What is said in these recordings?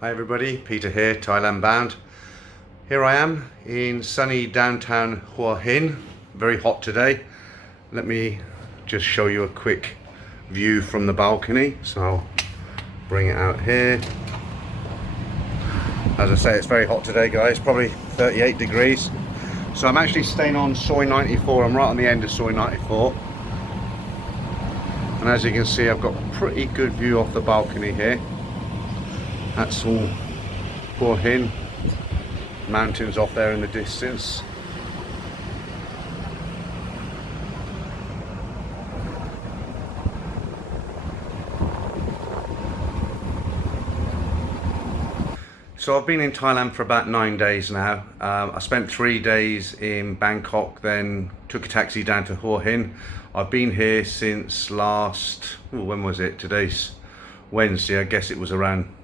Hi everybody, Peter here, Thailand bound. Here I am in sunny downtown Huahin. Very hot today. Let me just show you a quick view from the balcony. So I'll bring it out here. As I say, it's very hot today, guys, probably 38 degrees. So I'm actually staying on Soi 94. I'm right on the end of Soi 94. And as you can see, I've got a pretty good view off the balcony here. That's all Huahin, mountains off there in the distance. So I've been in Thailand for about 9 days now. I spent 3 days in Bangkok, then took a taxi down to Huahin. I've been here since when was it? Today's Wednesday. I guess it was around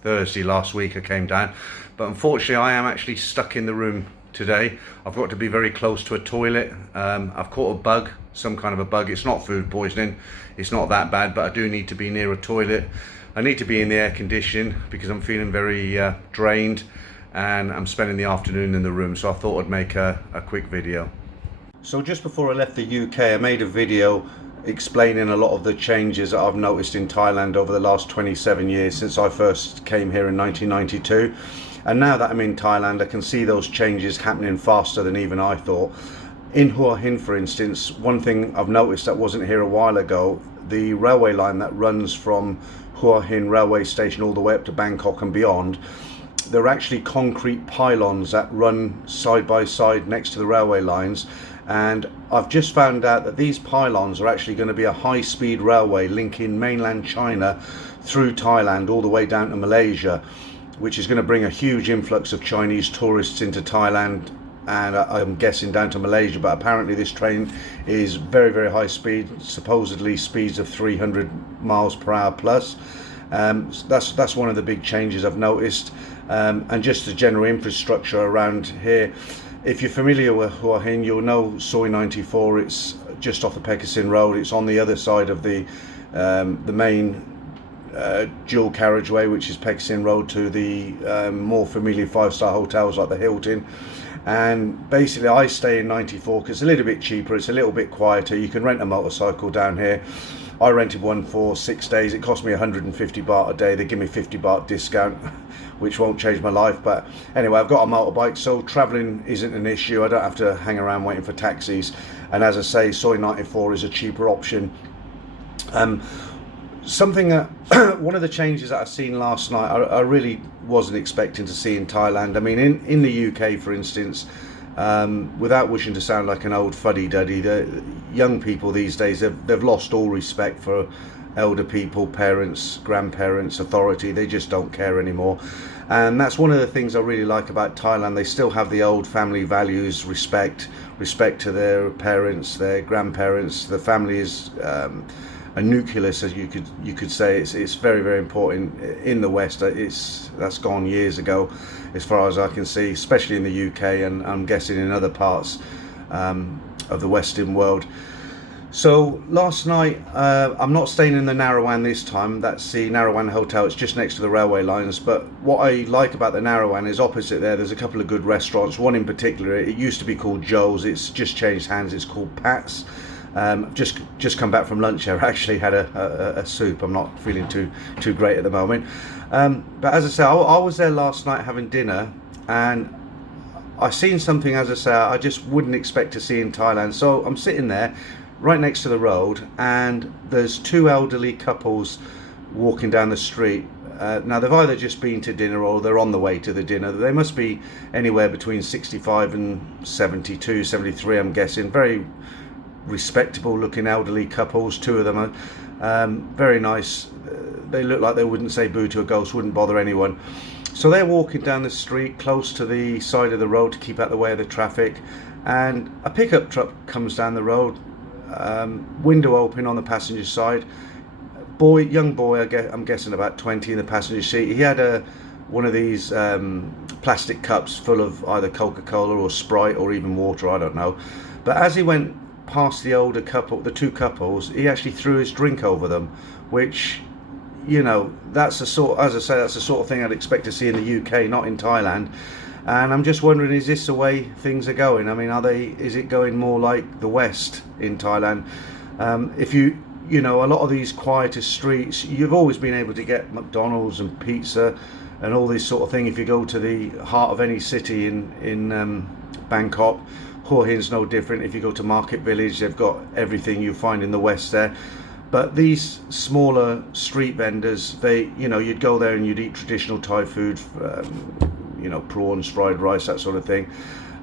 Thursday last week I came down, but unfortunately I am actually stuck in the room today. I've got to be very close to a toilet. I've caught a bug, some kind of a bug. It's not food poisoning, it's not that bad, but I do need to be near a toilet. I need to be in the air condition because I'm feeling very drained, and I'm spending the afternoon in the room, so I thought I'd make a quick video. So just before I left the UK, I made a video explaining a lot of the changes that I've noticed in Thailand over the last 27 years since I first came here in 1992. And now that I'm in Thailand, I can see those changes happening faster than even I thought. In Huahin, for instance, one thing I've noticed that wasn't here a while ago, the railway line that runs from Huahin railway station all the way up to Bangkok and beyond, there are actually concrete pylons that run side by side next to the railway lines. And I've just found out that these pylons are actually going to be a high-speed railway linking mainland China through Thailand all the way down to Malaysia, which is going to bring a huge influx of Chinese tourists into Thailand, and I'm guessing down to Malaysia. But apparently this train is very, very high speed, supposedly speeds of 300 miles per hour plus. That's one of the big changes I've noticed, and just the general infrastructure around here. If you're familiar with Huahin, you'll know Soi 94. It's just off the Pekassin Road. It's on the other side of the main dual carriageway, which is Pekassin Road, to the more familiar five-star hotels like the Hilton. And basically I stay in 94 because it's a little bit cheaper, it's a little bit quieter. You can rent a motorcycle down here. I rented one for 6 days. It cost me 150 baht a day. They give me 50 baht discount, which won't change my life. But anyway, I've got a motorbike, so traveling isn't an issue. I don't have to hang around waiting for taxis. And as I say, Soi 94 is a cheaper option. Something that one of the changes that I've seen last night, I really wasn't expecting to see in Thailand. I mean, in the UK, for instance, without wishing to sound like an old fuddy-duddy, the young people these days, they've lost all respect for elder people, parents, grandparents, authority. They just don't care anymore. And that's one of the things I really like about Thailand. They still have the old family values, respect to their parents, their grandparents. The family is a nucleus, as you could say. It's very, very important in the West. That's gone years ago, as far as I can see, especially in the UK, and I'm guessing in other parts of the Western world. So last night, I'm not staying in the Narawan this time. That's the Narawan Hotel. It's just next to the railway lines. But what I like about the Narawan is opposite there's a couple of good restaurants. One in particular, it used to be called Joe's. It's just changed hands. It's called Pat's. Just come back from lunch here. I actually had a soup. I'm not feeling too great at the moment. But as I say, I was there last night having dinner, and I seen something, as I say, I just wouldn't expect to see in Thailand. So I'm sitting there right next to the road, and there's two elderly couples walking down the street. Now they've either just been to dinner or they're on the way to the dinner. They must be anywhere between 65 and 72, 73, I'm guessing. Very respectable looking elderly couples. Two of them are very nice. They look like they wouldn't say boo to a ghost, wouldn't bother anyone. So they're walking down the street close to the side of the road to keep out the way of the traffic, and a pickup truck comes down the road, window open on the passenger side. Young boy, I'm guessing about 20, in the passenger seat. He had one of these plastic cups full of either Coca-Cola or Sprite or even water, I don't know. But as he went past the older couple, the two couples, he actually threw his drink over them, which you know, that's the sort, as I say, that's the sort of thing I'd expect to see in the UK, not in Thailand. And I'm just wondering, is this the way things are going? I mean, is it going more like the West in Thailand? If you know, a lot of these quieter streets, you've always been able to get McDonald's and pizza and all this sort of thing. If you go to the heart of any city in Bangkok, Hua Hin's no different. If you go to Market Village, they've got everything you find in the West there. But these smaller street vendors, you know, you'd go there and you'd eat traditional Thai food, you know, prawns, fried rice, that sort of thing.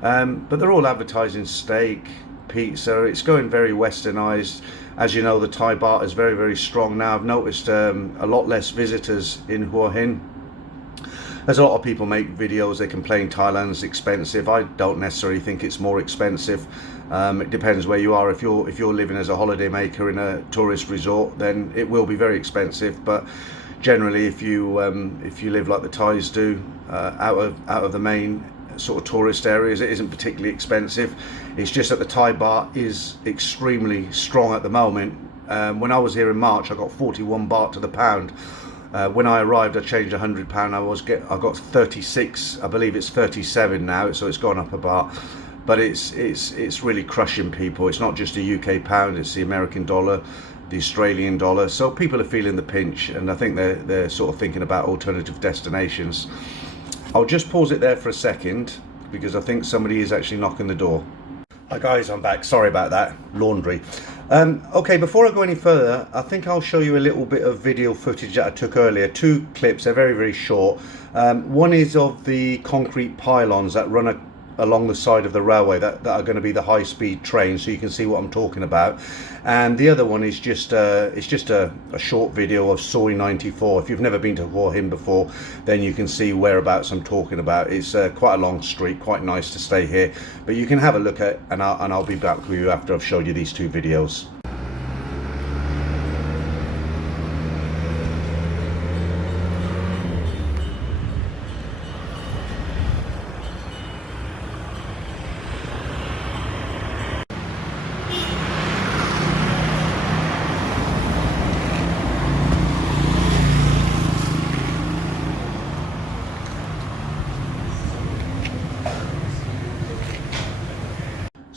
But they're all advertising steak, pizza. It's going very westernized. As you know, the Thai baht is very, very strong now. I've noticed a lot less visitors in Hua Hin. There's a lot of people make videos, they complain Thailand's expensive. I don't necessarily think it's more expensive. It depends where you are. If you're living as a holiday maker in a tourist resort, then it will be very expensive. But generally, if you live like the Thais do, out of the main sort of tourist areas, it isn't particularly expensive. It's just that the Thai baht is extremely strong at the moment. When I was here in March, I got 41 baht to the pound. When I arrived, I changed £100. I got 36. I believe it's 37 now, so it's gone up a baht. But it's really crushing people. It's not just the UK pound; it's the American dollar, the Australian dollar. So people are feeling the pinch, and I think they're sort of thinking about alternative destinations. I'll just pause it there for a second because I think somebody is actually knocking the door. Hi guys, I'm back. Sorry about that. Laundry. Okay, before I go any further, I think I'll show you a little bit of video footage that I took earlier. Two clips, they're very, very short. One is of the concrete pylons that run along the side of the railway that are going to be the high-speed train, so you can see what I'm talking about. And the other one is just a short video of Soi 94. If you've never been to Hua Hin before, then you can see whereabouts I'm talking about. It's quite a long street, quite nice to stay here, but you can have a look at, and I'll be back with you after I've showed you these two videos.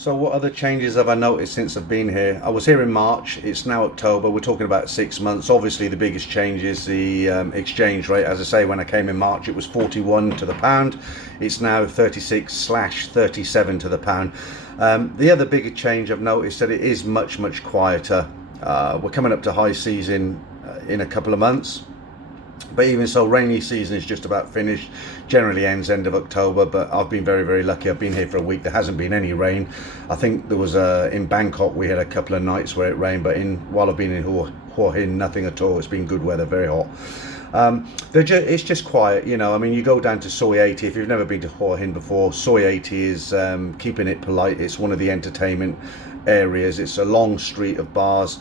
So what other changes have I noticed since I've been here? I was here in March, it's now October, we're talking about 6 months. Obviously the biggest change is the exchange rate. As I say, when I came in March it was 41 to the pound, it's now 36/37 to the pound. The other bigger change I've noticed that it is much, much quieter. We're coming up to high season in a couple of months. But even so, rainy season is just about finished. Generally ends end of October, but I've been very, very lucky. I've been here for a week. There hasn't been any rain. I think there was in Bangkok we had a couple of nights where it rained, but while I've been in Hua Hin, nothing at all. It's been good weather, very hot. It's just quiet, you know. I mean, you go down to Soi 80. If you've never been to Hua Hin before, Soi 80 is keeping it polite. It's one of the entertainment areas. It's a long street of bars.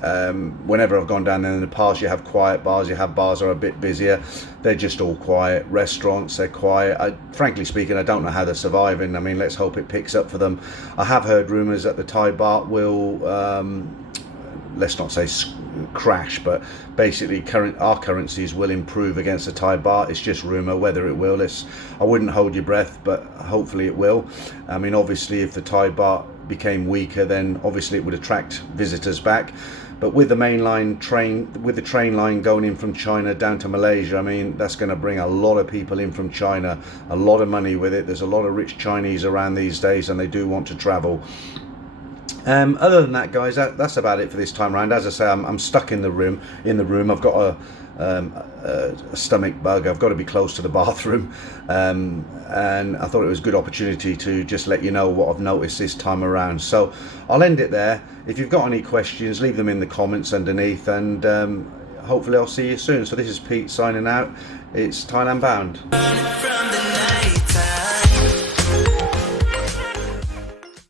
Whenever I've gone down there in the past, you have quiet bars, you have bars that are a bit busier. They're just all quiet. Restaurants, they're quiet. Frankly speaking, I don't know how they're surviving. I mean, let's hope it picks up for them. I have heard rumours that the Thai baht will, let's not say crash, but basically our currencies will improve against the Thai baht. It's just rumour. Whether it will, I wouldn't hold your breath, but hopefully it will. I mean, obviously if the Thai baht became weaker, then obviously it would attract visitors back. But with the mainline train, with the train line going in from China down to Malaysia, I mean, that's going to bring a lot of people in from China, a lot of money with it. There's a lot of rich Chinese around these days, and they do want to travel. Other than that, guys, that's about it for this time around. As I say, I'm stuck in the room. I've got a stomach bug. I've got to be close to the bathroom, and I thought it was a good opportunity to just let you know what I've noticed this time around. So I'll end it there. If you've got any questions, leave them in the comments underneath, and hopefully I'll see you soon. So this is Pete signing out. It's Thailand Bound.